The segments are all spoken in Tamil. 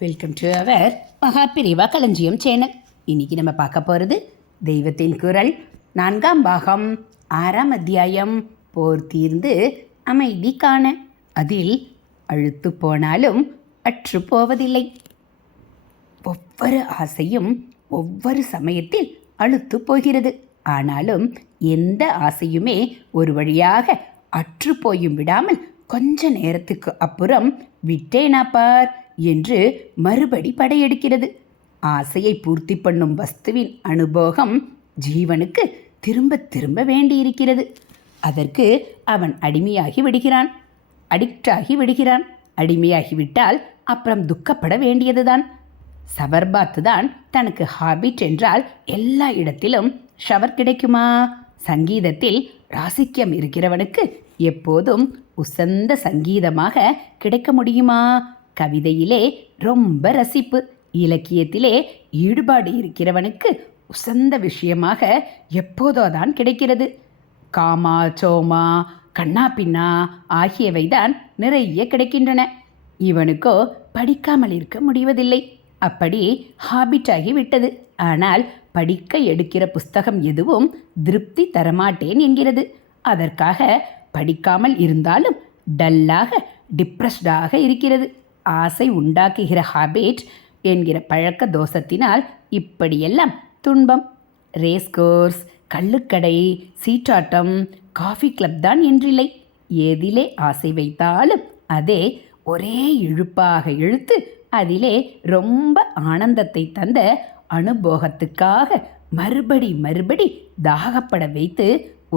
வெல்கம் டு அவர் மகாபிரிவா களஞ்சியம் சேனல். இன்னைக்கு நம்ம பார்க்க போகிறது தெய்வத்தின் குரல் 4ஆம் பாகம் 6ஆம் அத்தியாயம் போர் தீர்ந்து அமைதி காண. அதில் அழுத்து போனாலும் அற்று போவதில்லை. ஒவ்வொரு ஆசையும் ஒவ்வொரு சமயத்தில் அழுத்து போகிறது. ஆனாலும் எந்த ஆசையுமே ஒரு வழியாக அற்று போயும் விடாமல் கொஞ்ச நேரத்துக்கு அப்புறம் விட்டேனா பார் என்று மறுபடி படையெடுக்கிறது. ஆசையை பூர்த்தி பண்ணும் வஸ்துவின் அனுபவம் ஜீவனுக்கு திரும்ப திரும்ப வேண்டியிருக்கிறது. அதற்கு அவன் அடிமையாகி விடுகிறான், அடிக்டாகி விடுகிறான். அடிமையாகிவிட்டால் அப்புறம் துக்கப்பட வேண்டியதுதான். சபர்பாத்து தான் தனக்கு ஹாபிட் என்றால் எல்லா இடத்திலும் ஷவர் கிடைக்குமா? சங்கீதத்தில் ராசிக்கியம் இருக்கிறவனுக்கு எப்போதும் உசந்த சங்கீதமாக கிடைக்க முடியுமா? கவிதையிலே ரொம்ப ரசிப்பு, இலக்கியத்திலே ஈடுபாடு இருக்கிறவனுக்கு உசந்த விஷயமாக எப்போதோதான் கிடைக்கிறது. காமா சோமா கண்ணா பின்னா ஆகியவை தான் நிறைய கிடைக்கின்றன. இவனுக்கோ படிக்காமல் இருக்க முடிவதில்லை. அப்படி ஹாபிட்டாகி விட்டது. ஆனால் படிக்க எடுக்கிற புஸ்தகம் எதுவும் திருப்தி தரமாட்டேன் என்கிறது. அதற்காக படிக்காமல் இருந்தாலும் டல்லாக டிப்ரெஸ்டாக இருக்கிறது. ஆசை உண்டாக்குகிற ஹாபிட் என்கிற பழக்க தோஷத்தினால் இப்படியெல்லாம் துன்பம். ரேஸ் கோர்ஸ், கள்ளுக்கடை, சீட்டாட்டம், காஃபி கிளப் தான் என்றில்லை. எதிலே ஆசை வைத்தாலும் அதே ஒரே இழுப்பாக இழுத்து அதிலே ரொம்ப ஆனந்தத்தை தந்த அனுபவத்துக்காக மறுபடி மறுபடி தாகப்பட வைத்து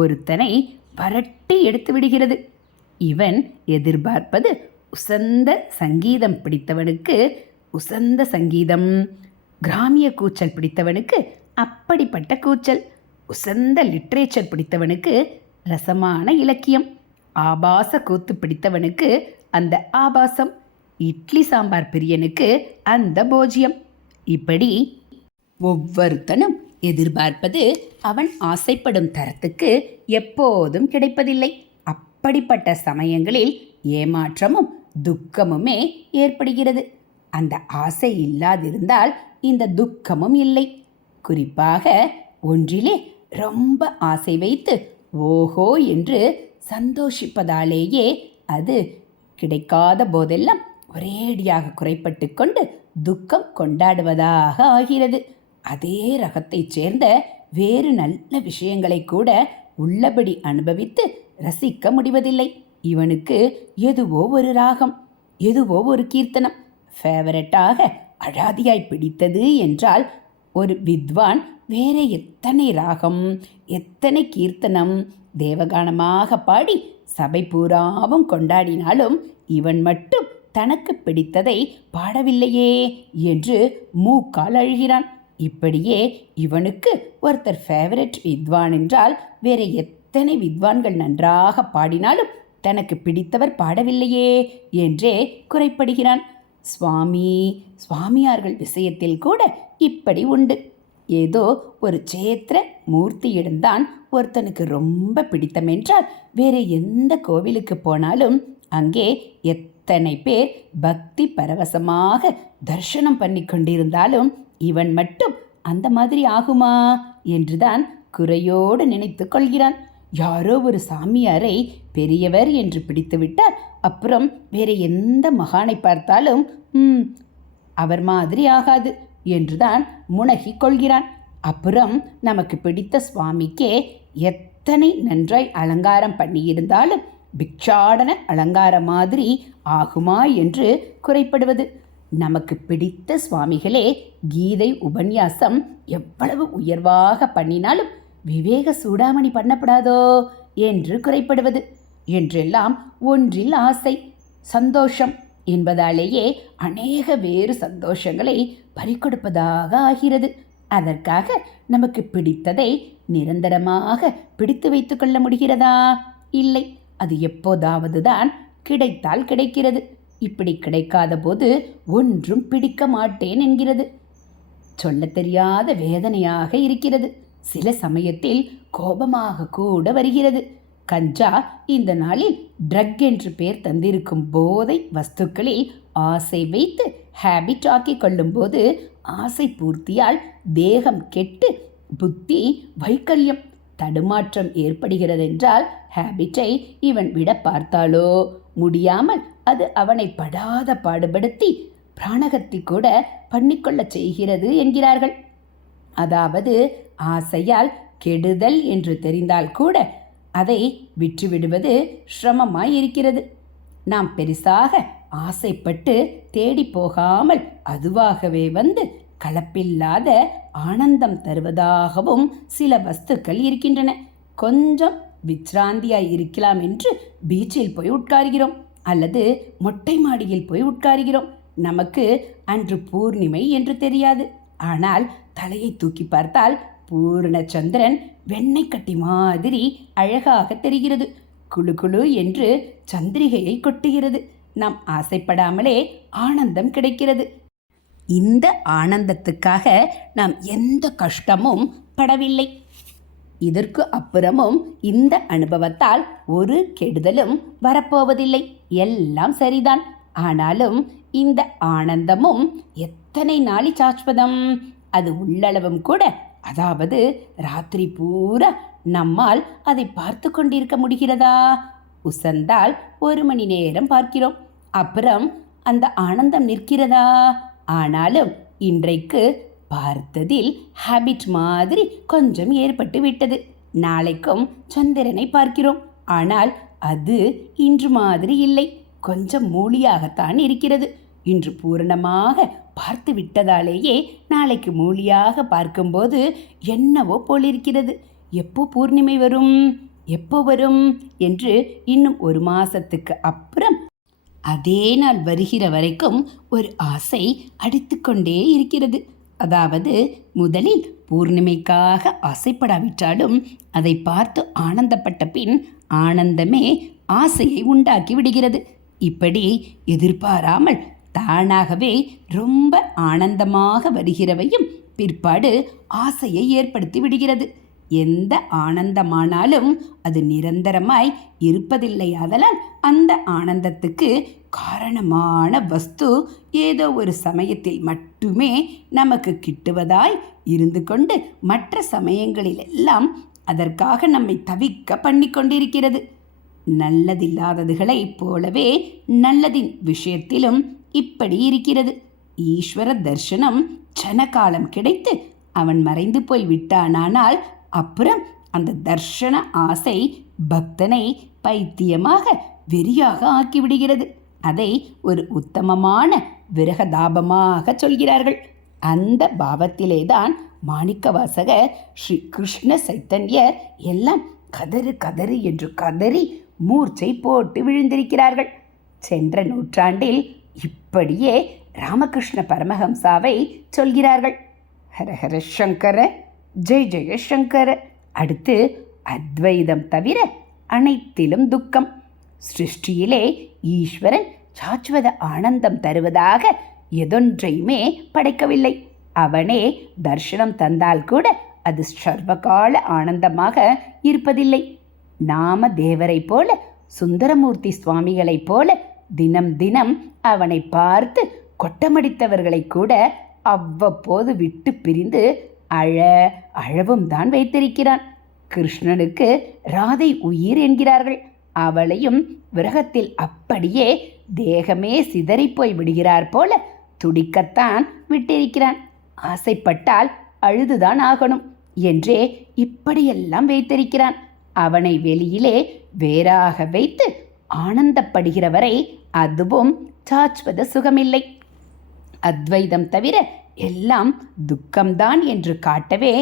ஒருத்தனை வரட்டி எடுத்து விடுகிறது. இவன் எதிர்பார்ப்பது உசந்த சங்கீதம் பிடித்தவனுக்கு உசந்த சங்கீதம், கிராமிய கூச்சல் பிடித்தவனுக்கு அப்படிப்பட்ட கூச்சல், உசந்த லிட்ரேச்சர் பிடித்தவனுக்கு ரசமான இலக்கியம், ஆபாச கூத்து பிடித்தவனுக்கு அந்த ஆபாசம், இட்லி சாம்பார் பிரியனுக்கு அந்த போஜ்யம். இப்படி ஒவ்வொருத்தனும் எதிர்பார்ப்பது அவன் ஆசைப்படும் தரத்துக்கு எப்போதும் கிடைப்பதில்லை. அப்படிப்பட்ட சமயங்களில் ஏமாற்றமும் துக்கமுமே ஏற்படுகிறது. அந்த ஆசை இல்லாதிருந்தால் இந்த துக்கமும் இல்லை. குறிப்பாக ஒன்றிலே ரொம்ப ஆசை வைத்து ஓஹோ என்று சந்தோஷிப்பதாலேயே அது கிடைக்காத போதெல்லாம் ஒரேடியாக குறைப்பட்டு கொண்டு துக்கம் கொண்டாடுவதாக ஆகிறது. அதே ரகத்தைச் சேர்ந்த வேறு நல்ல விஷயங்களை கூட உள்ளபடி அனுபவித்து ரசிக்க முடிவதில்லை. இவனுக்கு எதுவோ ஒரு ராகம், எதுவோ ஒரு கீர்த்தனம் ஃபேவரட்டாக அழாதியாய் பிடித்தது என்றால் ஒரு வித்வான் வேற எத்தனை ராகம், எத்தனை கீர்த்தனம் தேவகானமாக பாடி சபை பூராவும் கொண்டாடினாலும் இவன் மட்டும் தனக்கு பிடித்ததை பாடவில்லையே என்று மூக்கால் அழுகிறான். இப்படியே இவனுக்கு ஒருத்தர் ஃபேவரட் வித்வான் என்றால் வேற எத்தனை வித்வான்கள் நன்றாக பாடினாலும் தனக்கு பிடித்தவர் பாடவில்லையே என்றே குறைப்படுகிறான். சுவாமியார்கள் விஷயத்தில் கூட இப்படி உண்டு. ஏதோ ஒரு சேத்திர மூர்த்தியிடம்தான் ஒருத்தனுக்கு ரொம்ப பிடித்தமென்றால் வேறு எந்த கோவிலுக்கு போனாலும் அங்கே எத்தனை பேர் பக்தி பரவசமாக தரிசனம் பண்ணி கொண்டிருந்தாலும் இவன் மட்டும் அந்த மாதிரி ஆகுமா என்றுதான் குறையோடு நினைத்து கொள்கிறான். யாரோ ஒரு சாமியாரை பெரியவர் என்று பிடித்துவிட்டால் அப்புறம் வேற எந்த மகானை பார்த்தாலும் அவர் மாதிரி ஆகாது என்றுதான் முனகி கொள்கிறான். அப்புறம் நமக்கு பிடித்த சுவாமிக்கே எத்தனை நன்றாய் அலங்காரம் பண்ணியிருந்தாலும் பிக்ஷாடன அலங்காரம் மாதிரி ஆகுமா என்று குறைப்படுவது. நமக்கு பிடித்த சுவாமிகளே கீதை உபன்யாசம் எவ்வளவு உயர்வாக பண்ணினாலும் விவேக சூடாமணி பண்ணப்படாதோ என்று குறைப்படுவது என்றெல்லாம் ஒன்றில் ஆசை சந்தோஷம் என்பதாலேயே அநேக வேறு சந்தோஷங்களை பறிகொடுப்பதாக ஆகிறது. அதற்காக நமக்கு பிடித்ததை நிரந்தரமாக பிடித்து வைத்து கொள்ள முடிகிறதா? இல்லை. அது எப்போதாவது தான் கிடைத்தால் கிடைக்கிறது. இப்படி கிடைக்காத போது ஒன்றும் பிடிக்க மாட்டேன் என்கிறது. சொல்ல தெரியாத வேதனையாக இருக்கிறது. சில சமயத்தில் கோபமாக கூட வருகிறது. கஞ்சா இந்த நாளில் ட்ரக் என்று பேர் தந்திருக்கும் போதை வஸ்துக்களில் ஆசை வைத்து ஹேபிட் ஆக்கி கொள்ளும்போது ஆசை பூர்த்தியால் தேகம் கெட்டு புத்தி வைக்கல்யம் தடுமாற்றம் ஏற்படுகிறதென்றால் ஹேபிட்டை இவன் விட பார்த்தாலோ முடியாமல் அது அவனை படாத பாடுபடுத்தி பிராணகத்தி கூட பண்ணிக்கொள்ள செய்கிறது என்கிறார்கள். அதாவது ஆசையால் கெடுதல் என்று தெரிந்தால் கூட அதை விற்றுவிடுவது சிரமமாய் இருக்கிறது. நாம் பெரிசாக ஆசைப்பட்டு தேடி போகாமல் அதுவாகவே வந்து கலப்பில்லாத ஆனந்தம் தருவதாகவும் சில வஸ்துக்கள் இருக்கின்றன. கொஞ்சம் விச்ராந்தியாய் இருக்கலாம் என்று பீச்சில் போய் உட்காருகிறோம் அல்லது மொட்டை மாடியில் போய் உட்காருகிறோம். நமக்கு அன்று பூர்ணிமை என்று தெரியாது. ஆனால் தலையை தூக்கி பார்த்தால் பூர்ண சந்திரன் வெண்ணெய் கட்டி மாதிரி அழகாக தெரிகிறது. குழு குழு என்று சந்திரிகையை கொட்டுகிறது. நாம் ஆசைப்படாமலே ஆனந்தம் கிடைக்கிறது. இந்த ஆனந்தத்துக்காக நாம் எந்த கஷ்டமும் படவில்லை. இதற்கு அப்புறமும் இந்த அனுபவத்தால் ஒரு கெடுதலும் வரப்போவதில்லை. எல்லாம் சரிதான். ஆனாலும் இந்த ஆனந்தமும் எத்தனை நாளி சாஸ்வதம்? அது உள்ளளவும் கூட, அதாவது ராத்திரி பூரா நம்மால் அதை பார்த்து கொண்டிருக்க முடிகிறதா? உசந்தால் 1 மணி நேரம் பார்க்கிறோம், அப்புறம் அந்த ஆனந்தம் நிற்கிறதா? ஆனாலும் இன்றைக்கு பார்த்ததில் ஹேபிட் மாதிரி கொஞ்சம் ஏற்பட்டு விட்டது. நாளைக்கும் சந்திரனை பார்க்கிறோம், ஆனால் அது இன்று மாதிரி இல்லை. கொஞ்சம் மூலியாகத்தான் இருக்கிறது. இன்று பூரணமாக பார்த்து விட்டதாலேயே நாளைக்கு மூலியாக பார்க்கும்போது என்னவோ போலிருக்கிறது. எப்போ பூர்ணிமை வரும், எப்போ வரும் என்று இன்னும் 1 மாசத்துக்கு அப்புறம் அதே நாள் வருகிற வரைக்கும் ஒரு ஆசை அடித்துக்கொண்டே இருக்கிறது. அதாவது முதலில் பூர்ணிமைக்காக ஆசைப்படாவிட்டாலும் அதை பார்த்து ஆனந்தப்பட்ட பின் ஆனந்தமே ஆசையை உண்டாக்கி விடுகிறது. இப்படி எதிர்பாராமல் தானாகவே ரொம்ப ஆனந்தமாக வருகிறவையும் பிற்பாடு ஆசையை ஏற்படுத்தி விடுகிறது. எந்த ஆனந்தமானாலும் அது நிரந்தரமாய் இருப்பதில்லையாதலால் அந்த ஆனந்தத்துக்கு காரணமான வஸ்து ஏதோ ஒரு சமயத்தில் மட்டுமே நமக்கு கிட்டுவதாய் இருந்து கொண்டு மற்ற சமயங்களிலெல்லாம் அதற்காக நம்மை தவிக்க பண்ணி கொண்டிருக்கிறது. நல்லதில்லாததுகளைப் போலவே நல்லதின் விஷயத்திலும் இப்படி இருக்கிறது. ஈஸ்வர தர்சனம் சனகாலம் கிடைத்து அவன் மறைந்து போய் விட்டானால் அப்புறம் அந்த தர்ஷன ஆசை பக்தனை பைத்தியமாக வெறியாக ஆக்கிவிடுகிறது. அதை ஒரு உத்தமமான விரகதாபமாக சொல்கிறார்கள். அந்த பாவத்திலேதான் மாணிக்கவாசகர் ஸ்ரீ கிருஷ்ண சைத்தன்யர் எல்லாம் கதறு கதறு என்று கதறி மூர்ச்சை போட்டு விழுந்திருக்கிறார்கள். சென்ற நூற்றாண்டில் இப்படியே ராமகிருஷ்ண பரமஹம்சாவை சொல்கிறார்கள். ஹரஹர சங்கர, ஜெய் ஜெய சங்கர. அடுத்து அத்வைதம் தவிர அனைத்திலும் துக்கம். சிருஷ்டியிலே ஈஸ்வரன் சாஸ்வத ஆனந்தம் தருவதாக எதொன்றையுமே படைக்கவில்லை. அவனே தர்ஷனம் தந்தால் கூட அது சர்வகால ஆனந்தமாக இருப்பதில்லை. நாம தேவரை போல, சுந்தரமூர்த்தி சுவாமிகளைப் போல தினம் தினம் அவனை பார்த்து கொட்டமடித்தவர்களை கூட அவ்வப்போது விட்டு பிரிந்து அழவும் தான் வைத்திருக்கிறான். கிருஷ்ணனுக்கு ராதை உயிர் என்கிறார்கள். அவளையும் விரகத்தில் அப்படியே தேகமே சிதறிப்போய் விடுகிறார் போல துடிக்கத்தான் விட்டிருக்கிறான். ஆசைப்பட்டால் அழுதுதான் ஆகணும் என்றே இப்படியெல்லாம் வைத்திருக்கிறான். அவனை வெளியிலே வேறாக வைத்து ஆனந்தப்படுகிறவரை அதுவும் சாஸ்வத சுகமில்லை. அத்வைதம் தவிர எல்லாம் துக்கம்தான் என்று காட்டவே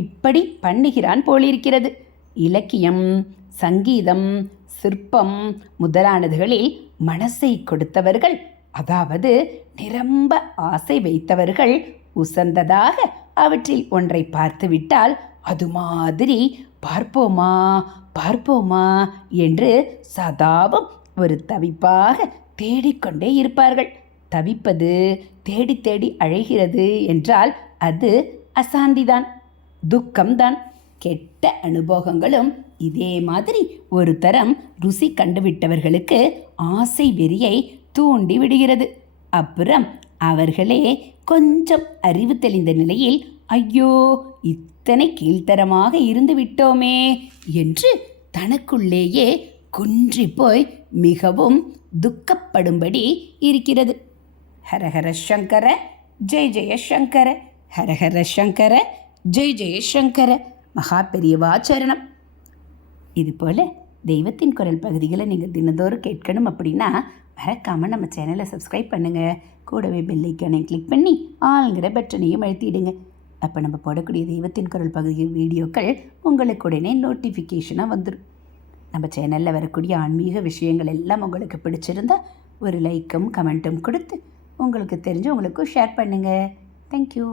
இப்படி பண்ணுகிறான் போலிருக்கிறது. இலக்கியம், சங்கீதம், சிற்பம் முதலானதுகளில் மனசை கொடுத்தவர்கள், அதாவது நிரம்ப ஆசை வைத்தவர்கள் உசந்ததாக அவற்றில் ஒன்றை பார்த்துவிட்டால் அது மாதிரி பார்ப்போமா பார்ப்போமா என்று சதாவும் ஒரு தவிப்பாக தேடிக்கொண்டே இருப்பார்கள். தவிப்பது தேடி தேடி அழைகிறது என்றால் அது அசாந்திதான், துக்கம்தான். கெட்ட அனுபவங்களும் இதே மாதிரி ஒரு தரம் ருசி கண்டுவிட்டவர்களுக்கு ஆசை வெறியை தூண்டி விடுகிறது. அப்புறம் அவர்களே கொஞ்சம் அறிவு தெளிந்த நிலையில் ஐயோ இத்தனை கீழ்த்தரமாக இருந்து விட்டோமே என்று தனக்குள்ளேயே குன்றி போய் மிகவும் துக்கப்படும்படி இருக்கிறது. ஹரஹர சங்கர ஜெய ஜெய சங்கர, ஹரஹர சங்கர ஜெய ஜெய சங்கர. மகா பெரியவாச்சரணம். இதுபோல் தெய்வத்தின் குரல் பகுதிகளை நீங்கள் தினந்தோறும் கேட்கணும் அப்படின்னா மறக்காமல் நம்ம சேனலை சப்ஸ்கிரைப் பண்ணுங்கள். கூடவே பெல் ஐக்கானை கிளிக் பண்ணி ஆளுங்கிற பட்டனையும் அழுத்திடுங்க. அப்போ நம்ம போடக்கூடிய தெய்வத்தின் குரல் பகுதி வீடியோக்கள் உங்களுக்கு உடனே நோட்டிஃபிகேஷனாக வந்துடும். நம்ம சேனலில் வரக்கூடிய ஆன்மீக விஷயங்கள் எல்லாம் உங்களுக்கு பிடிச்சிருந்தா ஒரு லைக்கும் கமெண்ட்டும் கொடுத்து உங்களுக்கு தெரிஞ்சு உங்களுக்கும் ஷேர் பண்ணுங்கள். தேங்க்யூ.